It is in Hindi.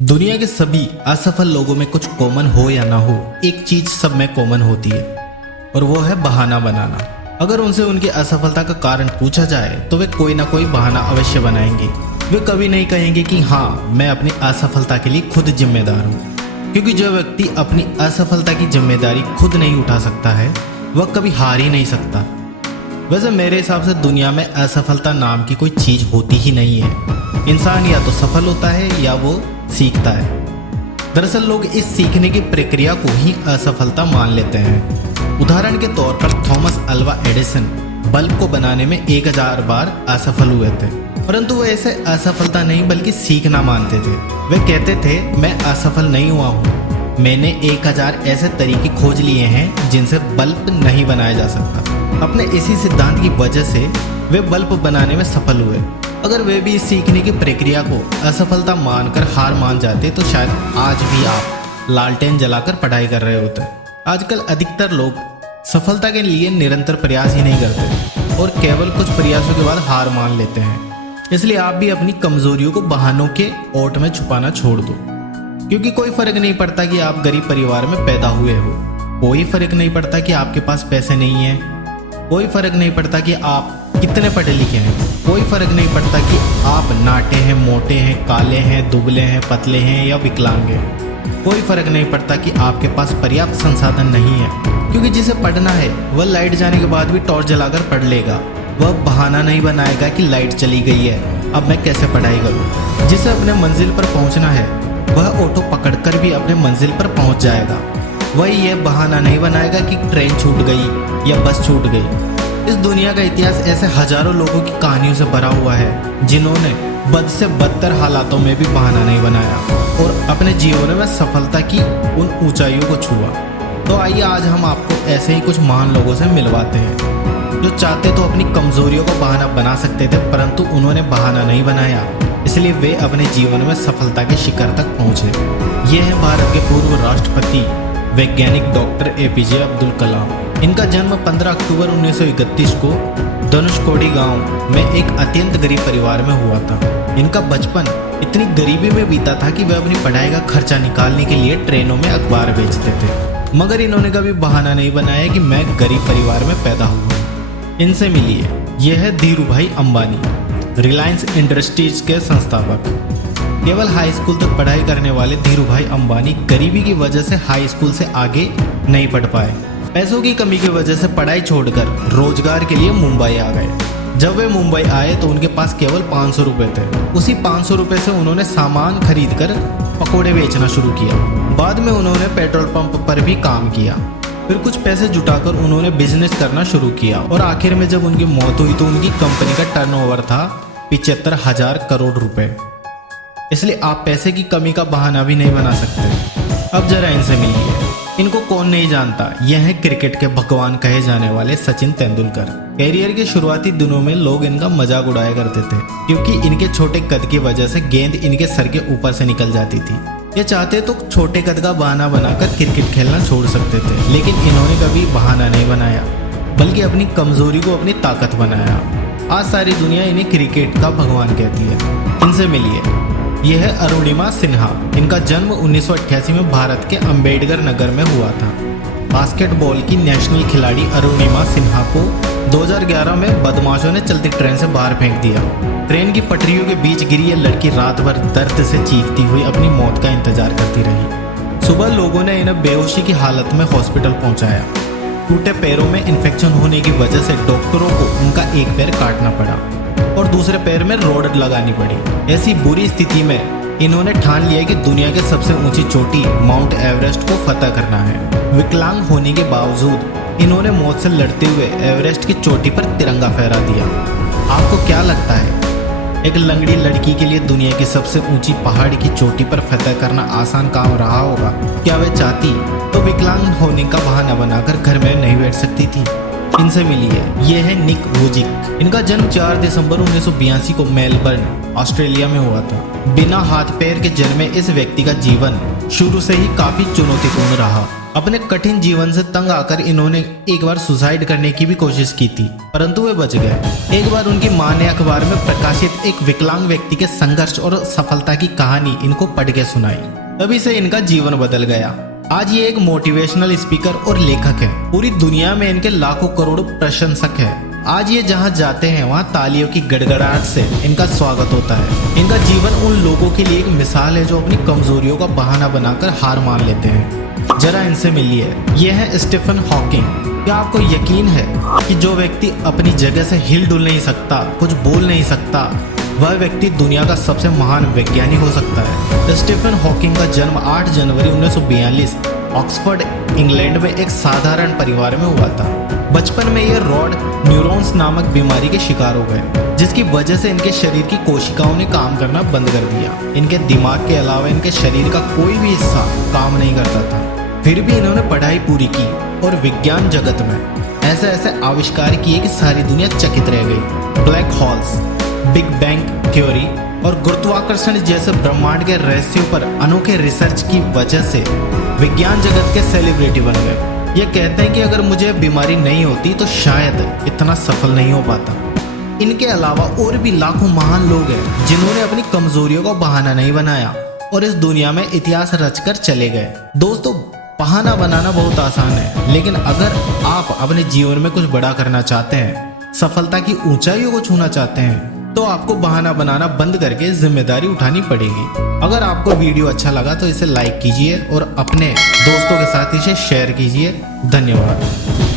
दुनिया के सभी असफल लोगों में कुछ कॉमन हो या ना हो, एक चीज सब में कॉमन होती है और वो है बहाना बनाना। अगर उनसे उनकी असफलता का कारण पूछा जाए तो वे कोई ना कोई बहाना अवश्य बनाएंगे। वे कभी नहीं कहेंगे कि हाँ, मैं अपनी असफलता के लिए खुद जिम्मेदार हूँ, क्योंकि जो व्यक्ति अपनी असफलता की जिम्मेदारी खुद नहीं उठा सकता है वह कभी हार ही नहीं सकता। वैसे मेरे हिसाब से दुनिया में असफलता नाम की कोई चीज होती ही नहीं है। इंसान या तो सफल होता है या वो सीखता है। दरअसल लोग इस सीखने की प्रक्रिया को ही असफलता मान लेते हैं। उदाहरण के तौर पर थॉमस अल्वा एडिसन बल्ब को बनाने में 1000 बार असफल हुए थे, परंतु वो ऐसे असफलता नहीं बल्कि सीखना मानते थे। वे कहते थे, मैं असफल नहीं हुआ हूँ, मैंने 1000 ऐसे तरीके खोज लिए हैं जिनसे बल्ब नहीं बनाया जा सकता। अपने इसी सिद्धांत की वजह से वे बल्ब बनाने में सफल हुए। अगर वे भी इस सीखने की प्रक्रिया को असफलता मानकर हार मान जाते तो शायद आज भी आप लालटेन जलाकर पढ़ाई कर रहे होते। आजकल अधिकतर लोग सफलता के लिए निरंतर प्रयास ही नहीं करते और केवल कुछ प्रयासों के बाद हार मान लेते हैं। इसलिए आप भी अपनी कमजोरियों को बहानों के ओट में छुपाना छोड़ दो, क्योंकि कोई फर्क नहीं पड़ता कि आप गरीब परिवार में पैदा हुए हो, कोई फर्क नहीं पड़ता कि आपके पास पैसे नहीं है, कोई फर्क नहीं पड़ता कि आप कितने पढ़े लिखे हैं, कोई फर्क नहीं पड़ता कि आप नाटे हैं, मोटे हैं, काले हैं, दुबले हैं, पतले हैं या विकलांग हैं। कोई फर्क नहीं पड़ता कि आपके पास पर्याप्त संसाधन नहीं है, क्योंकि जिसे पढ़ना है वह लाइट जाने के बाद भी टॉर्च जलाकर पढ़ लेगा। वह बहाना नहीं बनाएगा कि लाइट चली गई है, अब मैं कैसे पढ़ाई करूँ। जिसे अपने मंजिल पर पहुँचना है वह ऑटो पकड़कर भी अपने मंजिल पर पहुँच जाएगा। वह यह बहाना नहीं बनाएगा कि ट्रेन छूट गई या बस छूट गई। इस दुनिया का इतिहास ऐसे हजारों लोगों की कहानियों से भरा हुआ है जिन्होंने बद से बदतर हालातों में भी बहाना नहीं बनाया और अपने जीवन में सफलता की उन ऊंचाइयों को छुआ। तो आइए आज हम आपको ऐसे ही कुछ महान लोगों से मिलवाते हैं जो चाहते तो अपनी कमजोरियों को बहाना बना सकते थे, परंतु उन्होंने बहाना नहीं बनाया, इसलिए वे अपने जीवन में सफलता के शिखर तक पहुंचे। ये है भारत के पूर्व राष्ट्रपति वैज्ञानिक डॉक्टर APJ अब्दुल कलाम। इनका जन्म 15 अक्टूबर 1931 को धनुषकोडी गांव में एक अत्यंत गरीब परिवार में हुआ था। इनका बचपन इतनी गरीबी में बीता था कि वे अपनी पढ़ाई का खर्चा निकालने के लिए ट्रेनों में अखबार बेचते थे, मगर इन्होंने कभी बहाना नहीं बनाया कि मैं गरीब परिवार में पैदा हुआ। इनसे मिलिए, यह है धीरूभाई अंबानी, रिलायंस इंडस्ट्रीज के संस्थापक। केवल हाई स्कूल तक पढ़ाई करने वाले धीरूभाई अंबानी गरीबी की वजह से हाई स्कूल से आगे नहीं पढ़ पाए। पैसों की कमी की वजह से पढ़ाई छोड़कर रोजगार के लिए मुंबई आ गए। जब वे मुंबई आए तो उनके पास केवल 500 रुपए थे। उसी 500 रुपए से उन्होंने सामान खरीदकर पकोड़े बेचना शुरू किया। बाद में उन्होंने पेट्रोल पंप पर भी काम किया। फिर कुछ पैसे जुटाकर उन्होंने बिजनेस करना शुरू किया और आखिर में जब उनकी मौत हुई तो उनकी कंपनी का टर्नओवर था 75,000 करोड़ रुपए। इसलिए आप पैसे की कमी का बहाना भी नहीं बना सकते। अब जरा इनसे मिलिए। इनको कौन नहीं जानता, यह है क्रिकेट के भगवान कहे जाने वाले सचिन तेंदुलकर। कैरियर के शुरुआती दिनों में लोग इनका मजाक उड़ाया करते थे, क्योंकि इनके छोटे कद की वजह से गेंद इनके सर के ऊपर से निकल जाती थी। ये चाहते तो छोटे कद का बहाना बनाकर क्रिकेट खेलना छोड़ सकते थे, लेकिन इन्होंने कभी बहाना नहीं बनाया, बल्कि अपनी कमजोरी को अपनी ताकत बनाया। आज सारी दुनिया इन्हें क्रिकेट का भगवान कहती है। इनसे मिलिए, यह है अरुणिमा सिन्हा। इनका जन्म 1988 में भारत के अंबेडकर नगर में हुआ था। बास्केटबॉल की नेशनल खिलाड़ी अरुणिमा सिन्हा को 2011 में बदमाशों ने चलती ट्रेन से बाहर फेंक दिया। ट्रेन की पटरियों के बीच गिरी यह लड़की रात भर दर्द से चीखती हुई अपनी मौत का इंतजार करती रही। सुबह लोगों ने इन्हें बेहोशी की हालत में हॉस्पिटल पहुंचाया। टूटे पैरों में इन्फेक्शन होने की वजह से डॉक्टरों को उनका एक पैर काटना पड़ा और दूसरे पैर में रोड लगानी पड़ी। ऐसी बुरी स्थिति में इन्होंने ठान लिया कि दुनिया के सबसे ऊंची चोटी माउंट एवरेस्ट को फतह करना है। विकलांग होने के बावजूद इन्होंने मौत से लड़ते हुए एवरेस्ट की चोटी पर तिरंगा फहरा दिया। आपको क्या लगता है, एक लंगड़ी लड़की के लिए दुनिया की सबसे ऊंची पहाड़ की चोटी पर फतह करना आसान काम रहा होगा? क्या वे चाहती तो विकलांग होने का बहाना बनाकर घर में नहीं बैठ सकती थी? इनसे मिलिए। ये है निक वुजिक। इनका जन्म 4 दिसंबर 1982 को मेलबर्न, ऑस्ट्रेलिया में हुआ था। बिना हाथ पैर के जन्मे इस व्यक्ति का जीवन शुरू से ही काफी चुनौतीपूर्ण रहा। अपने कठिन जीवन से तंग आकर इन्होंने एक बार सुसाइड करने की भी कोशिश की थी, परंतु वे बच गए। एक बार उनकी मां ने अखबार में प्रकाशित एक विकलांग व्यक्ति के संघर्ष और सफलता की कहानी इनको पढ़ के सुनाई। तभी से इनका जीवन बदल गया। आज ये एक मोटिवेशनल स्पीकर और लेखक है। पूरी दुनिया में इनके लाखों करोड़ों प्रशंसक हैं। आज ये जहाँ जाते हैं वहाँ तालियों की गड़गड़ाहट से इनका स्वागत होता है। इनका जीवन उन लोगों के लिए एक मिसाल है जो अपनी कमजोरियों का बहाना बनाकर हार मान लेते हैं। जरा इनसे मिलिए। ये है स्टीफन हॉकिंग। क्या आपको यकीन है कि जो व्यक्ति अपनी जगह से हिल डुल नहीं सकता, कुछ बोल नहीं सकता, वह व्यक्ति दुनिया का सबसे महान वैज्ञानिक हो सकता है? स्टीफन हॉकिंग का जन्म 8 जनवरी 1942 ऑक्सफोर्ड, इंग्लैंड में एक साधारण परिवार में हुआ था। बचपन में ये रॉड न्यूरॉन्स नामक बीमारी के शिकार हो गए, जिसकी वजह से इनके शरीर की कोशिकाओं ने काम करना बंद कर दिया। इनके दिमाग के अलावा इनके शरीर का कोई भी हिस्सा काम नहीं करता था। फिर भी इन्होंने पढ़ाई पूरी की और विज्ञान जगत में ऐसे ऐसे आविष्कार किए कि सारी दुनिया चकित रह गई। Black holes, big bang theory और गुरुत्वाकर्षण जैसे ब्रह्मांड के रहस्यों पर अनोखे रिसर्च की वजह से विज्ञान जगत के सेलिब्रिटी बन गए। ये कहते हैं कि अगर मुझे बीमारी नहीं होती तो शायद इतना सफल नहीं हो पाता। इनके अलावा और भी लाखों महान लोग हैं जिन्होंने अपनी कमजोरियों का बहाना नहीं बनाया और इस दुनिया में इतिहास रचकर चले गए। दोस्तों, बहाना बनाना बहुत आसान है, लेकिन अगर आप अपने जीवन में कुछ बड़ा करना चाहते हैं, सफलता की ऊंचाइयों को छूना चाहते हैं, तो आपको बहाना बनाना बंद करके जिम्मेदारी उठानी पड़ेगी। अगर आपको वीडियो अच्छा लगा तो इसे लाइक कीजिए और अपने दोस्तों के साथ इसे शेयर कीजिए। धन्यवाद।